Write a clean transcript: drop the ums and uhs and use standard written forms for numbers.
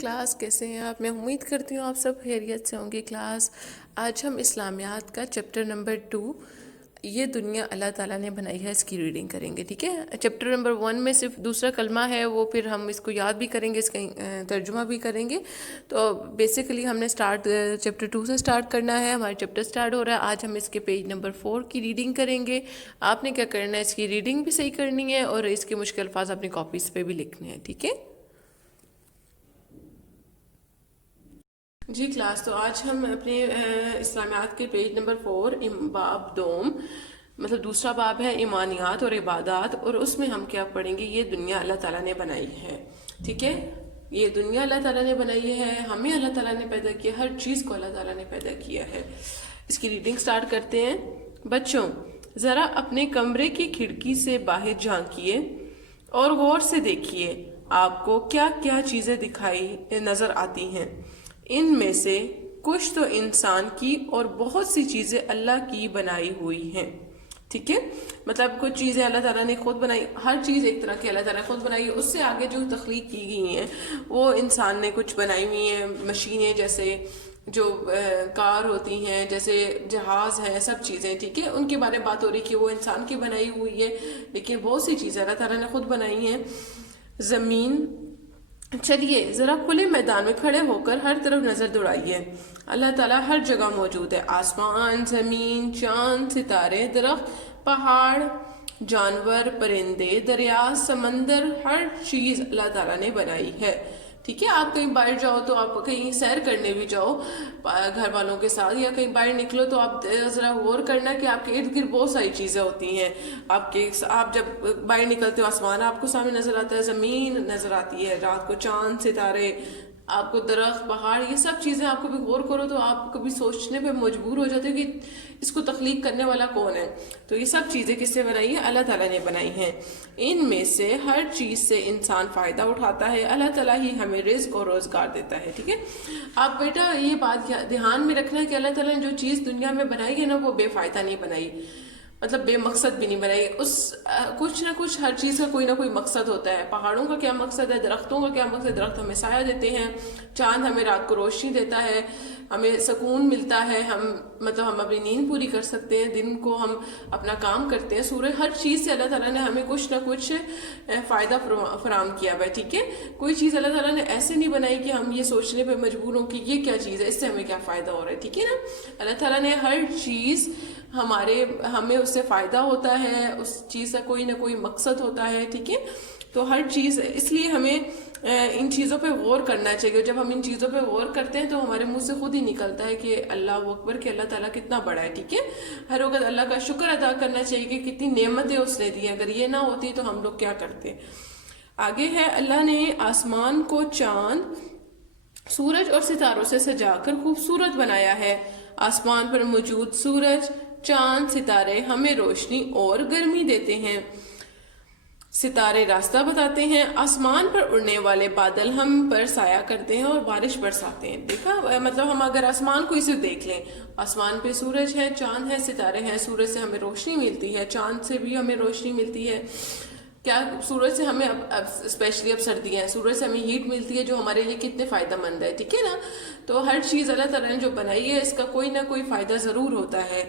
Class کیسے ہیں آپ؟ میں امید کرتی ہوں آپ سب خیریت سے ہوں گے. کلاس آج ہم اسلامیات کا چیپٹر نمبر 2 یہ دنیا اللہ تعالیٰ نے بنائی ہے اس کی ریڈنگ کریں گے. ٹھیک ہے، چیپٹر نمبر 1 میں صرف دوسرا کلمہ ہے، وہ پھر ہم اس کو یاد بھی کریں گے، اس کا ترجمہ بھی کریں گے. تو بیسیکلی ہم نے چیپٹر 2 سے سٹارٹ کرنا ہے. ہمارا چیپٹر سٹارٹ ہو رہا ہے. آج ہم اس کے پیج نمبر 4 کی ریڈنگ کریں گے. آپ نے کیا کرنا ہے، اس کی ریڈنگ بھی صحیح کرنی ہے اور اس کے مشکل الفاظ اپنی کاپیز پہ بھی لکھنے ہیں. ٹھیک ہے جی کلاس. تو آج ہم اپنے اسلامیات کے پیج نمبر 4 باب دوم، مطلب دوسرا باب ہے ایمانیات اور عبادات، اور اس میں ہم کیا پڑھیں گے، یہ دنیا اللہ تعالیٰ نے بنائی ہے. ٹھیک ہے، یہ دنیا اللہ تعالیٰ نے بنائی ہے، ہمیں اللہ تعالیٰ نے پیدا کیا، ہر چیز کو اللہ تعالیٰ نے پیدا کیا ہے. اس کی ریڈنگ سٹارٹ کرتے ہیں. بچوں ذرا اپنے کمرے کی کھڑکی سے باہر جھانکیے اور غور سے دیکھیے آپ کو کیا کیا چیزیں دکھائی نظر آتی ہیں. ان میں سے کچھ تو انسان کی اور بہت سی چیزیں اللہ کی بنائی ہوئی ہیں. ٹھیک ہے، مطلب کچھ چیزیں اللہ تعالیٰ نے خود بنائی، ہر چیز ایک طرح کی اللہ تعالیٰ نے خود بنائی ہے. اس سے آگے جو تخلیق کی گئی ہیں وہ انسان نے کچھ بنائی ہوئی ہیں، مشینیں جیسے جو کار ہوتی ہیں، جیسے جہاز ہیں، سب چیزیں. ٹھیک ہے، ان کے بارے میں بات ہو رہی کہ وہ انسان کی بنائی ہوئی ہے، لیکن بہت سی چیزیں اللہ تعالیٰ نے خود بنائی ہیں. زمین، چلیے ذرا کھلے میدان میں کھڑے ہو کر ہر طرف نظر دوڑائیے. اللہ تعالیٰ ہر جگہ موجود ہے. آسمان، زمین، چاند، ستارے، درخت، پہاڑ، جانور، پرندے، دریا، سمندر، ہر چیز اللہ تعالیٰ نے بنائی ہے. ٹھیک ہے، آپ کہیں باہر جاؤ تو آپ کہیں سیر کرنے بھی جاؤ گھر والوں کے ساتھ، یا کہیں باہر نکلو تو آپ ذرا غور کرنا کہ آپ کے ارد گرد بہت ساری چیزیں ہوتی ہیں. آپ جب باہر نکلتے ہو آسمان آپ کو سامنے نظر آتا ہے، زمین نظر آتی ہے، رات کو چاند، ستارے، آپ کو درخت، پہاڑ، یہ سب چیزیں آپ کو بھی غور کرو تو آپ کبھی سوچنے پہ مجبور ہو جاتے ہو کہ اس کو تخلیق کرنے والا کون ہے. تو یہ سب چیزیں کس سے بنائی ہیں؟ اللہ تعالیٰ نے بنائی ہیں. ان میں سے ہر چیز سے انسان فائدہ اٹھاتا ہے. اللہ تعالیٰ ہی ہمیں رزق اور روزگار دیتا ہے. ٹھیک ہے، آپ بیٹا یہ بات دھیان میں رکھنا ہے کہ اللہ تعالیٰ نے جو چیز دنیا میں بنائی ہے نا، وہ بے فائدہ نہیں بنائی، مطلب بے مقصد بھی نہیں بنائی. کچھ نہ کچھ ہر چیز کا کوئی نہ کوئی مقصد ہوتا ہے. پہاڑوں کا کیا مقصد ہے، درختوں کا کیا مقصد، درخت ہمیں سایہ دیتے ہیں، چاند ہمیں رات کو روشنی دیتا ہے، ہمیں سکون ملتا ہے، ہم اپنی نیند پوری کر سکتے ہیں، دن کو ہم اپنا کام کرتے ہیں. سورج، ہر چیز سے اللہ تعالیٰ نے ہمیں کچھ نہ کچھ فائدہ فراہم کیا ہوا ہے. ٹھیک ہے، کوئی چیز اللہ تعالیٰ نے ایسے نہیں بنائی کہ ہم یہ سوچنے پہ مجبور ہوں کہ یہ کیا چیز ہے، اس سے ہمیں کیا فائدہ ہو رہا ہے. ٹھیک ہے نا، اللہ تعالیٰ نے ہر چیز ہمیں اس سے فائدہ ہوتا ہے، اس چیز کا کوئی نہ کوئی مقصد ہوتا ہے. ٹھیک ہے، تو ہر چیز، اس لیے ہمیں ان چیزوں پہ غور کرنا چاہیے. جب ہم ان چیزوں پہ غور کرتے ہیں تو ہمارے منہ سے خود ہی نکلتا ہے کہ اللہ اکبر، کہ اللہ تعالیٰ کتنا بڑا ہے. ٹھیک ہے، ہر وقت اللہ کا شکر ادا کرنا چاہیے کہ کتنی نعمتیں اس نے دی ہیں. اگر یہ نہ ہوتی تو ہم لوگ کیا کرتے. آگے ہے، اللہ نے آسمان کو چاند، سورج اور ستاروں سے سجا کر خوبصورت بنایا ہے. آسمان پر موجود سورج، چاند، ستارے ہمیں روشنی اور گرمی دیتے ہیں. ستارے راستہ بتاتے ہیں. آسمان پر اڑنے والے بادل ہم پر سایہ کرتے ہیں اور بارش برساتے ہیں. دیکھا، مطلب ہم اگر آسمان کو اسے دیکھ لیں، آسمان پہ سورج ہے، چاند ہے، ستارے ہیں. سورج سے ہمیں روشنی ملتی ہے، چاند سے بھی ہمیں روشنی ملتی ہے. کیا سورج سے ہمیں اسپیشلی اب سردیاں ہیں، سورج سے ہمیں ہیٹ ملتی ہے جو ہمارے لیے کتنے فائدہ مند ہے. ٹھیک ہے نا، تو ہر چیز اللہ تعالیٰ نے جو بنائی ہے اس کا کوئی نہ کوئی فائدہ ضرور ہوتا ہے.